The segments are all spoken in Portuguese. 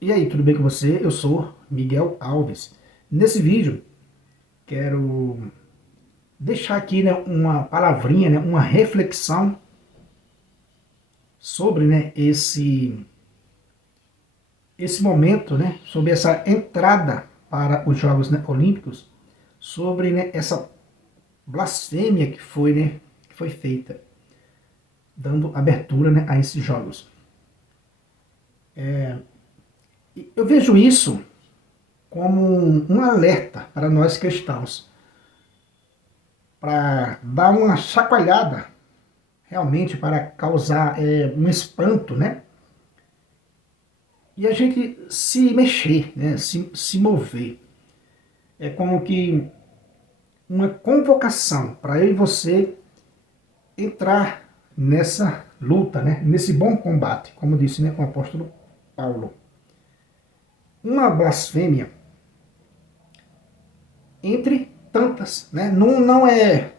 E aí, tudo bem com você? Eu sou Miguel Alves. Nesse vídeo, quero deixar aqui, né, uma palavrinha, né, uma reflexão sobre, né, esse momento, né, sobre essa entrada para os Jogos, né, Olímpicos, sobre, né, essa blasfêmia que foi, né, que foi feita, dando abertura, né, a esses Jogos. Eu vejo isso como um alerta para nós cristãos, para dar uma chacoalhada, realmente para causar um espanto, né? E a gente se mexer, né? Se mover. É como que uma convocação para eu e você entrar nessa luta, né? Nesse bom combate, como disse, né, o apóstolo Paulo. Uma blasfêmia entre tantas, né? Não é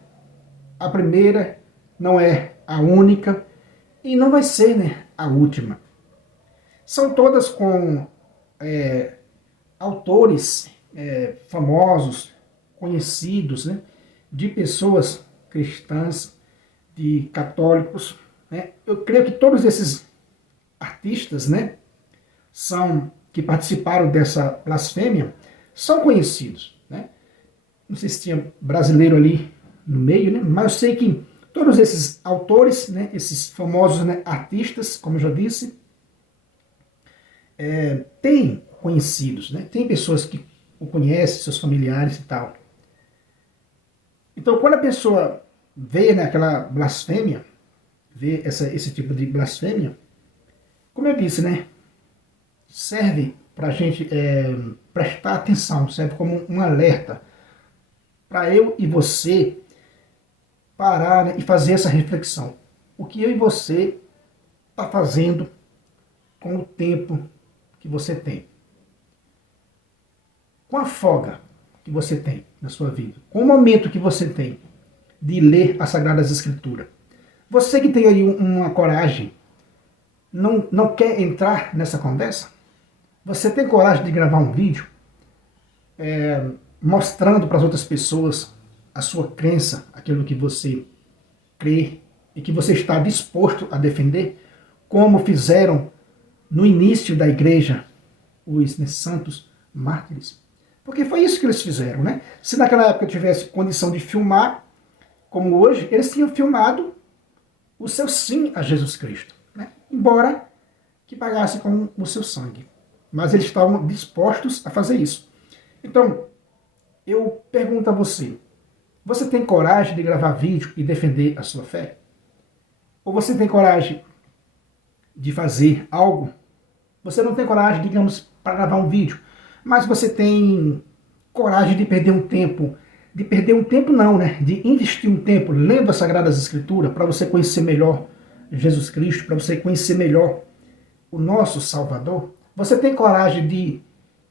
a primeira, não é a única e não vai ser, né, a última. São todas com autores famosos, conhecidos, né, de pessoas cristãs, de católicos. Né? Eu creio que todos esses artistas, né, que participaram dessa blasfêmia são conhecidos. Né? Não sei se tinha brasileiro ali no meio, né? Mas eu sei que todos esses autores, né, esses famosos, né, artistas, como eu já disse, têm conhecidos, né? Tem pessoas que o conhecem, seus familiares e tal. Então, quando a pessoa vê, né, aquela blasfêmia, vê esse tipo de blasfêmia, como eu disse, né, serve para a gente prestar atenção, serve como um alerta para eu e você parar, né, e fazer essa reflexão. O que eu e você está fazendo com o tempo que você tem? Com a folga que você tem na sua vida? Com o momento que você tem de ler as Sagradas Escrituras? Você que tem aí uma coragem, não quer entrar nessa conversa? Você tem coragem de gravar um vídeo mostrando para as outras pessoas a sua crença, aquilo que você crê e que você está disposto a defender, como fizeram no início da igreja os, né, santos mártires? Porque foi isso que eles fizeram, né? Se naquela época tivesse condição de filmar, como hoje, eles tinham filmado o seu sim a Jesus Cristo, né? Embora que pagasse com o seu sangue. Mas eles estavam dispostos a fazer isso. Então, eu pergunto a você, você tem coragem de gravar vídeo e defender a sua fé? Ou você tem coragem de fazer algo? Você não tem coragem, digamos, para gravar um vídeo, mas você tem coragem de perder um tempo não, né? De investir um tempo lendo as Sagradas Escrituras para você conhecer melhor Jesus Cristo, para você conhecer melhor o nosso Salvador? Você tem coragem de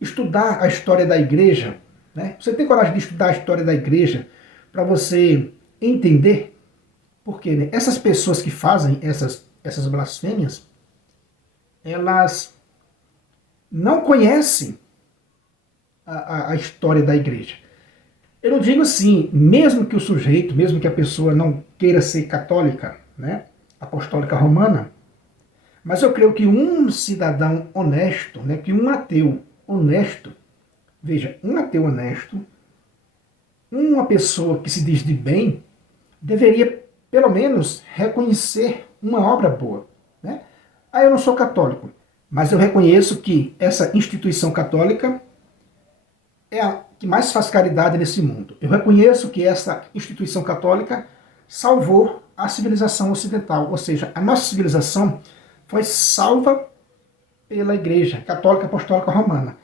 estudar a história da igreja? Né? Você tem coragem de estudar a história da igreja para você entender? Porque, né, essas pessoas que fazem essas blasfêmias, elas não conhecem a história da igreja. Eu não digo assim, mesmo que o sujeito, mesmo que a pessoa não queira ser católica, né, apostólica romana, mas eu creio que um cidadão honesto, né, que um ateu honesto, veja, um ateu honesto, uma pessoa que se diz de bem, deveria pelo menos reconhecer uma obra boa. Né? Ah, eu não sou católico, mas eu reconheço que essa instituição católica é a que mais faz caridade nesse mundo. Eu reconheço que essa instituição católica salvou a civilização ocidental, ou seja, a nossa civilização foi salva pela Igreja Católica Apostólica Romana.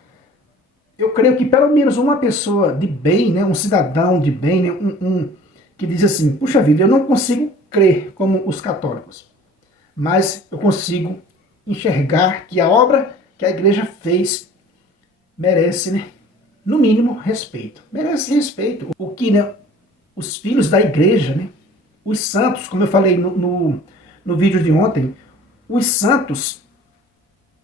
Eu creio que pelo menos uma pessoa de bem, né, um cidadão de bem, né, que diz assim, puxa vida, eu não consigo crer como os católicos, mas eu consigo enxergar que a obra que a igreja fez merece, né, no mínimo, respeito. Merece respeito. O que, né, os filhos da igreja, né, os santos, como eu falei no vídeo de ontem, os santos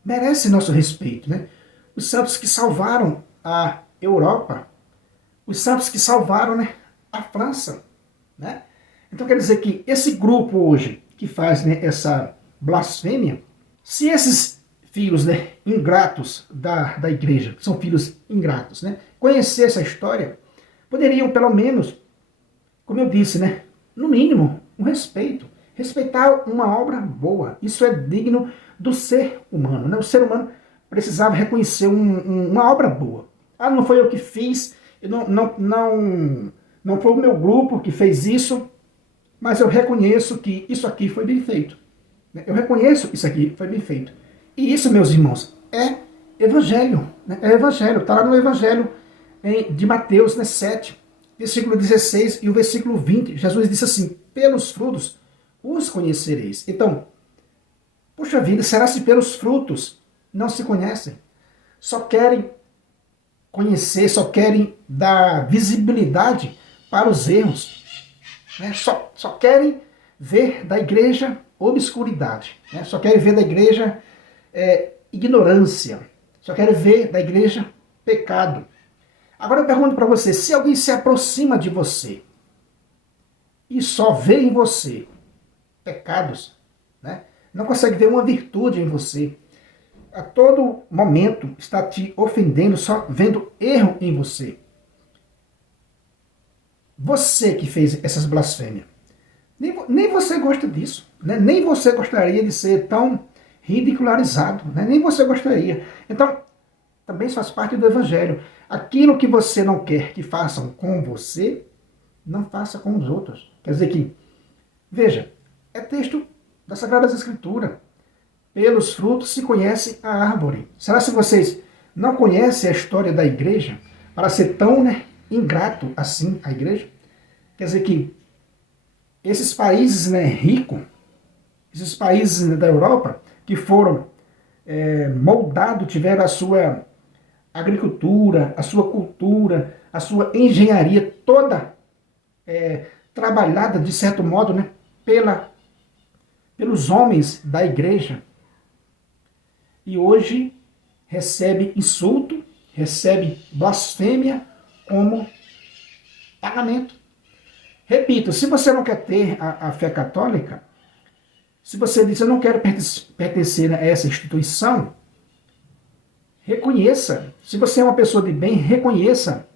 merece nosso respeito, né? Os santos que salvaram a Europa, os santos que salvaram, né, a França, né? Então quer dizer que esse grupo hoje que faz, né, essa blasfêmia, se esses filhos, né, ingratos da igreja, que são filhos ingratos, né, conhecer essa história, poderiam pelo menos, como eu disse, né, no mínimo, um respeito. Respeitar uma obra boa. Isso é digno do ser humano, né? O ser humano precisava reconhecer uma obra boa. Ah, não foi eu que fiz, não foi o meu grupo que fez isso, mas eu reconheço que isso aqui foi bem feito. Eu reconheço isso aqui foi bem feito. E isso, meus irmãos, é evangelho. Né? É evangelho. Está lá no evangelho de Mateus, né, 7, versículo 16 e o versículo 20. Jesus disse assim, pelos frutos os conhecereis. Então, puxa vida, será se pelos frutos não se conhecem? Só querem conhecer, só querem dar visibilidade para os erros. Né? Só querem ver da igreja obscuridade. Né? Só querem ver da igreja ignorância. Só querem ver da igreja pecado. Agora eu pergunto para você, se alguém se aproxima de você e só vê em você pecados, né? Não consegue ver uma virtude em você, a todo momento está te ofendendo, só vendo erro em você. Você que fez essas blasfêmias, nem você gosta disso, né? Nem você gostaria de ser tão ridicularizado, né? Nem você gostaria. Então, também faz parte do evangelho. Aquilo que você não quer que façam com você, não faça com os outros. Quer dizer que, veja, é texto da Sagrada Escritura. Pelos frutos se conhece a árvore. Será que vocês não conhecem a história da igreja para ser tão, né, ingrato assim a igreja? Quer dizer que esses países, né, ricos, esses países, né, da Europa, que foram moldados, tiveram a sua agricultura, a sua cultura, a sua engenharia toda trabalhada, de certo modo, né, pelos homens da igreja. E hoje recebe insulto, recebe blasfêmia como pagamento. Repito, se você não quer ter a fé católica, se você diz, eu não quero pertencer a essa instituição, reconheça. Se você é uma pessoa de bem, reconheça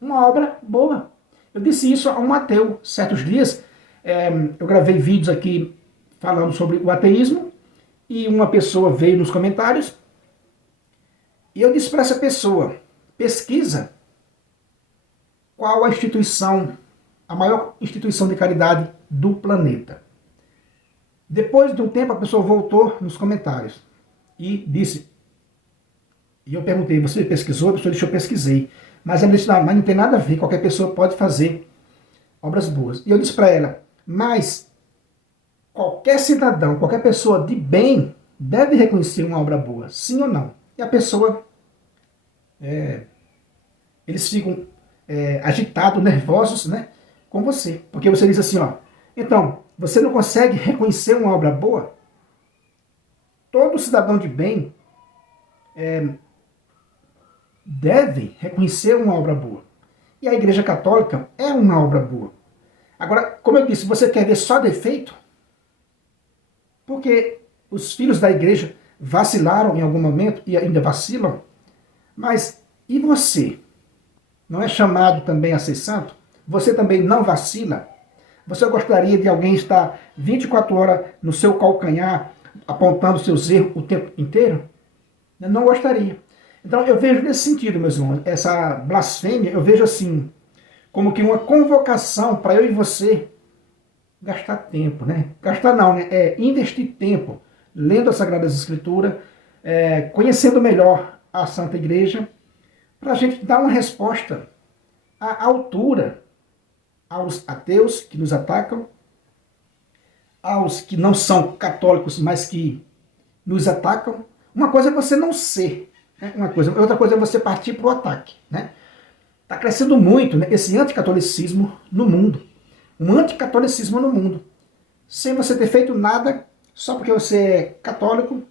uma obra boa. Eu disse isso a um ateu certos dias. Eu gravei vídeos aqui falando sobre o ateísmo, e uma pessoa veio nos comentários, e eu disse para essa pessoa, pesquisa qual a instituição, a maior instituição de caridade do planeta. Depois de um tempo a pessoa voltou nos comentários e disse, e eu perguntei, você pesquisou? A pessoa disse, eu pesquisei. Mas ela disse, mas não tem nada a ver, qualquer pessoa pode fazer obras boas. E eu disse para ela, mas qualquer cidadão, qualquer pessoa de bem deve reconhecer uma obra boa, sim ou não? E a pessoa, eles ficam agitados, nervosos, né, com você. Porque você diz assim, ó, então, você não consegue reconhecer uma obra boa? Todo cidadão de bem deve reconhecer uma obra boa. E a Igreja Católica é uma obra boa. Agora, como eu disse, você quer ver só defeito? Porque os filhos da igreja vacilaram em algum momento e ainda vacilam. Mas e você? Não é chamado também a ser santo? Você também não vacila? Você gostaria de alguém estar 24 horas no seu calcanhar, apontando seus erros o tempo inteiro? Eu não gostaria. Então eu vejo nesse sentido, meus irmãos, essa blasfêmia, eu vejo assim, como que uma convocação para eu e você gastar tempo, né? Gastar não, né? Investir tempo lendo as Sagradas Escrituras, conhecendo melhor a Santa Igreja, para a gente dar uma resposta à altura aos ateus que nos atacam, aos que não são católicos, mas que nos atacam. Uma coisa é você não ser, né? Outra coisa é você partir para o ataque, né? Está crescendo muito, né, esse anticatolicismo no mundo. Um anticatolicismo no mundo. Sem você ter feito nada, só porque você é católico,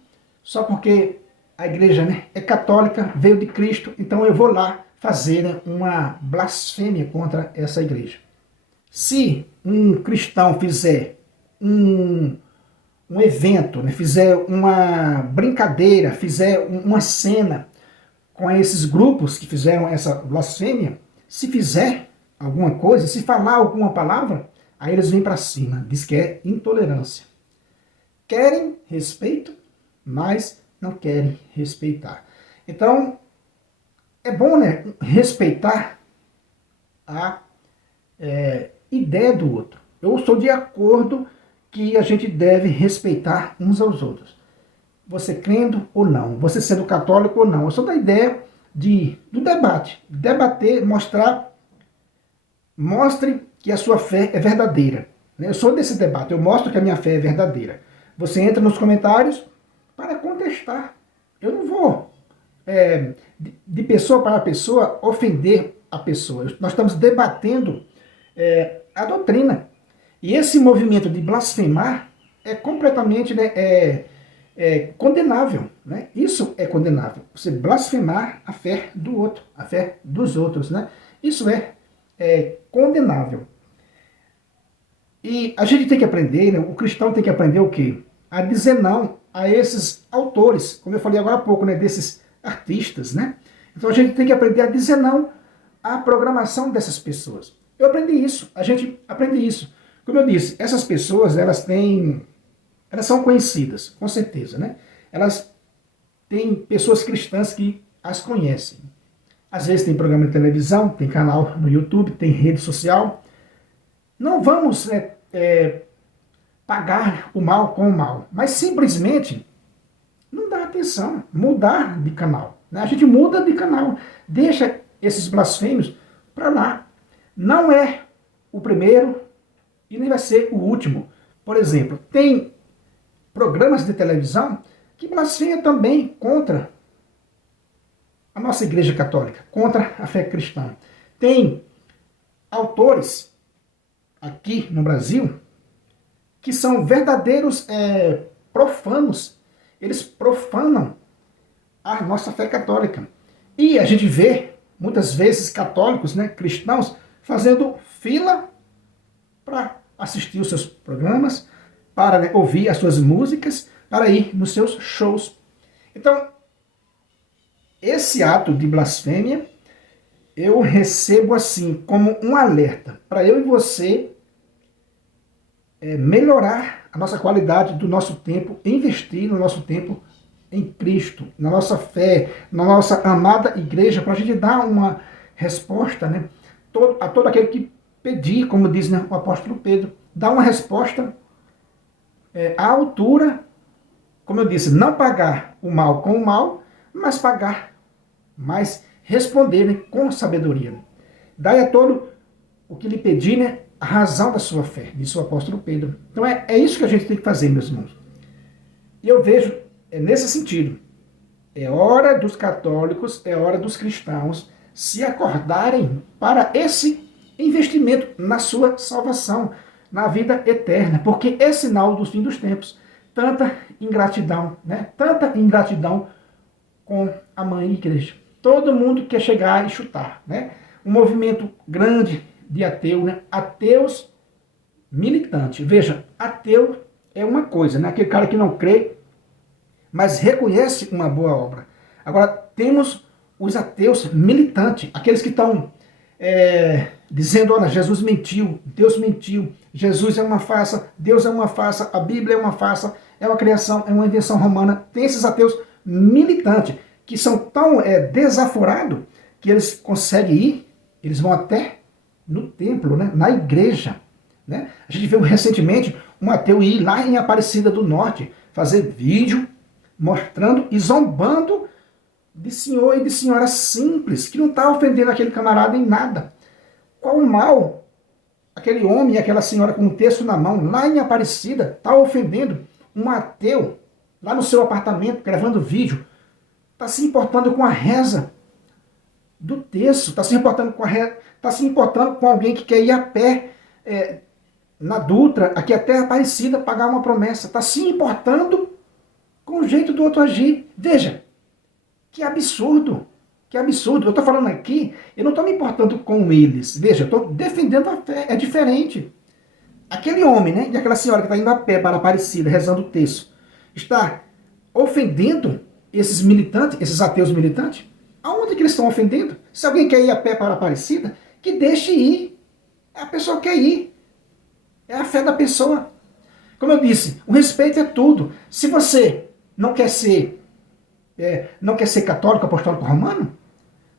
só porque a igreja, né, é católica, veio de Cristo, então eu vou lá fazer, né, uma blasfêmia contra essa igreja. Se um cristão fizer um evento, né, fizer uma brincadeira, fizer uma cena com esses grupos que fizeram essa blasfêmia, se fizer alguma coisa, se falar alguma palavra, aí eles vêm para cima, diz que é intolerância. Querem respeito, mas não querem respeitar. Então, é bom, né, respeitar a ideia do outro. Eu estou de acordo que a gente deve respeitar uns aos outros. Você crendo ou não, você sendo católico ou não. Eu sou da ideia do debate. Debater, mostre que a sua fé é verdadeira. Eu sou desse debate, eu mostro que a minha fé é verdadeira. Você entra nos comentários para contestar. Eu não vou, de pessoa para pessoa, ofender a pessoa. Nós estamos debatendo a doutrina. E esse movimento de blasfemar é completamente, né, condenável. Né? Isso é condenável. Você blasfemar a fé do outro, a fé dos outros. Né? Isso é condenável. E a gente tem que aprender, né, o cristão tem que aprender o quê? A dizer não a esses autores, como eu falei agora há pouco, né, desses artistas. Né? Então a gente tem que aprender a dizer não à programação dessas pessoas. Eu aprendi isso, a gente aprende isso. Como eu disse, essas pessoas, elas são conhecidas, com certeza, né? Elas têm pessoas cristãs que as conhecem. Às vezes tem programa de televisão, tem canal no YouTube, tem rede social. Não vamos pagar o mal com o mal, mas simplesmente não dá atenção, mudar de canal. Né? A gente muda de canal, deixa esses blasfêmios para lá. Não é o primeiro e nem vai ser o último. Por exemplo, tem programas de televisão que blasfemam também contra a nossa igreja católica, contra a fé cristã. Tem autores aqui no Brasil que são verdadeiros profanos. Eles profanam a nossa fé católica. E a gente vê, muitas vezes, católicos, né, cristãos, fazendo fila para assistir os seus programas, para, né, ouvir as suas músicas, para ir nos seus shows. Então, esse ato de blasfêmia, eu recebo assim, como um alerta, para eu e você melhorar a nossa qualidade do nosso tempo, investir no nosso tempo em Cristo, na nossa fé, na nossa amada igreja, para a gente dar uma resposta, né, a todo aquele que pedir, como diz, né, o apóstolo Pedro, dar uma resposta à altura, como eu disse, não pagar o mal com o mal, mas responder, né, com sabedoria. Dai a todo o que lhe pedir, né, a razão da sua fé, disse o apóstolo Pedro. Então é isso que a gente tem que fazer, meus irmãos. E eu vejo nesse sentido. É hora dos católicos, é hora dos cristãos se acordarem para esse investimento na sua salvação, na vida eterna, porque é sinal do fim dos tempos. Tanta ingratidão, né? Tanta ingratidão com a mãe igreja. Todo mundo quer chegar e chutar, né? Um movimento grande de ateu, né? Ateus militantes. Veja, ateu é uma coisa, né? Aquele cara que não crê, mas reconhece uma boa obra. Agora, temos os ateus militantes, aqueles que estão dizendo, olha, Jesus mentiu, Deus mentiu, Jesus é uma farsa, Deus é uma farsa, a Bíblia é uma farsa, é uma criação, é uma invenção romana. Tem esses ateus militantes, que são tão desaforados, que eles conseguem ir, eles vão até no templo, né, na igreja. Né? A gente viu recentemente um ateu ir lá em Aparecida do Norte, fazer vídeo, mostrando e zombando de senhor e de senhora simples, que não está ofendendo aquele camarada em nada. Qual o mal aquele homem e aquela senhora com um texto na mão, lá em Aparecida, está ofendendo um ateu, lá no seu apartamento, gravando vídeo, está se importando com a reza do texto, está se importando com alguém que quer ir a pé na Dutra, aqui até Aparecida, pagar uma promessa, está se importando com o jeito do outro agir. Veja, Que absurdo! Que absurdo! Eu estou falando aqui, eu não estou me importando com eles. Veja, eu estou defendendo a fé, é diferente. Aquele homem, né, e aquela senhora que está indo a pé para a Aparecida, rezando o texto, está ofendendo esses militantes, esses ateus militantes? Aonde que eles estão ofendendo? Se alguém quer ir a pé para a Aparecida, que deixe ir. A pessoa quer ir. É a fé da pessoa. Como eu disse, o respeito é tudo. Se você não quer ser católico, apostólico romano,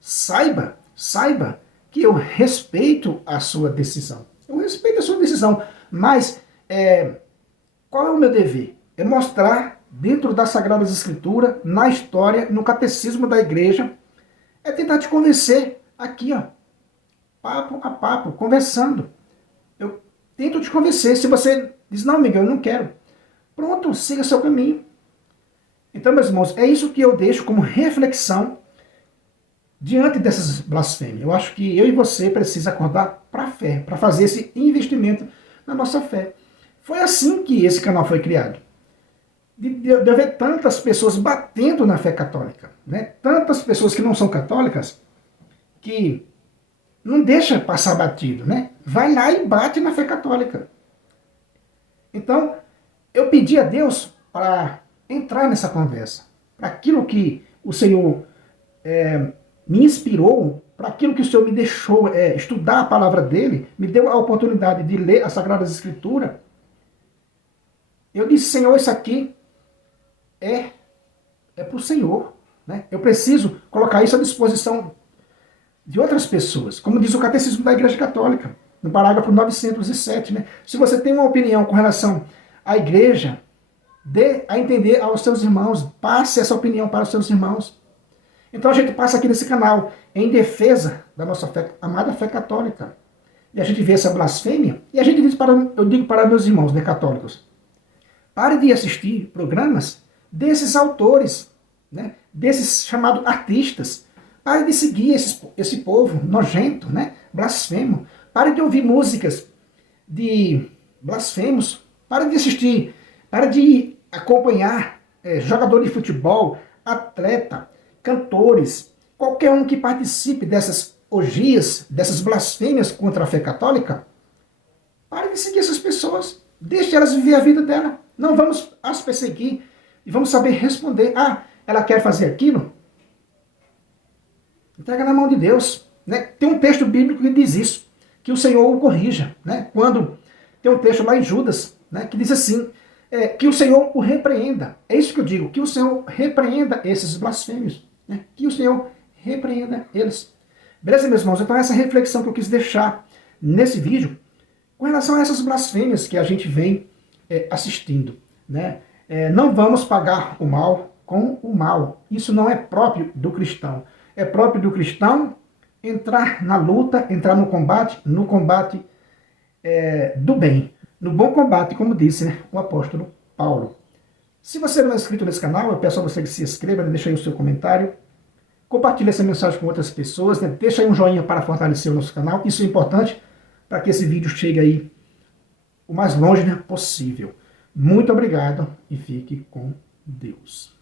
saiba que eu respeito a sua decisão. Eu respeito a sua decisão, mas qual é o meu dever? É mostrar dentro das Sagradas Escrituras, na história, no catecismo da igreja, é tentar te convencer aqui, ó, papo a papo, conversando. Eu tento te convencer. Se você diz, não, Miguel, eu não quero, pronto, siga seu caminho. Então, meus irmãos, é isso que eu deixo como reflexão diante dessas blasfêmias. Eu acho que eu e você precisa acordar para a fé, para fazer esse investimento na nossa fé. Foi assim que esse canal foi criado. De eu ver tantas pessoas batendo na fé católica, né? Tantas pessoas que não são católicas, que não deixa passar batido, né? Vai lá e bate na fé católica. Então, eu pedi a Deus para entrar nessa conversa, para aquilo que o Senhor me inspirou, para aquilo que o Senhor me deixou estudar a palavra dele, me deu a oportunidade de ler as Sagradas Escrituras. Eu disse, Senhor, isso aqui é para o Senhor, né? Eu preciso colocar isso à disposição de outras pessoas, como diz o Catecismo da Igreja Católica, no parágrafo 907, né? Se você tem uma opinião com relação à igreja, dê a entender aos seus irmãos, passe essa opinião para os seus irmãos. Então a gente passa aqui nesse canal em defesa da nossa fé, amada fé católica. E a gente vê essa blasfêmia, e a gente diz eu digo para meus irmãos, né, católicos, pare de assistir programas desses autores, né, desses chamados artistas. Pare de seguir esse povo nojento, né, blasfemo. Pare de ouvir músicas de blasfemos. Pare de assistir, pare de acompanhar jogador de futebol, atleta, cantores, qualquer um que participe dessas orgias, dessas blasfêmias contra a fé católica. Pare de seguir essas pessoas. Deixe elas viver a vida dela. Não vamos as perseguir e vamos saber responder. Ah, ela quer fazer aquilo? Entrega na mão de Deus, né? Tem um texto bíblico que diz isso, que o Senhor o corrija, né? Quando tem um texto lá em Judas, né, que diz assim, que o Senhor o repreenda. É isso que eu digo, que o Senhor repreenda esses blasfêmios, né? Que o Senhor repreenda eles. Beleza, meus irmãos? Então essa reflexão que eu quis deixar nesse vídeo com relação a essas blasfêmias que a gente vem assistindo, né? Não vamos pagar o mal com o mal. Isso não é próprio do cristão. É próprio do cristão entrar na luta, entrar no combate do bem. No bom combate, como disse, né, o apóstolo Paulo. Se você não é inscrito nesse canal, eu peço a você que se inscreva, deixe aí o seu comentário, compartilhe essa mensagem com outras pessoas, né, deixa aí um joinha para fortalecer o nosso canal. Isso é importante para que esse vídeo chegue aí o mais longe, né, possível. Muito obrigado e fique com Deus.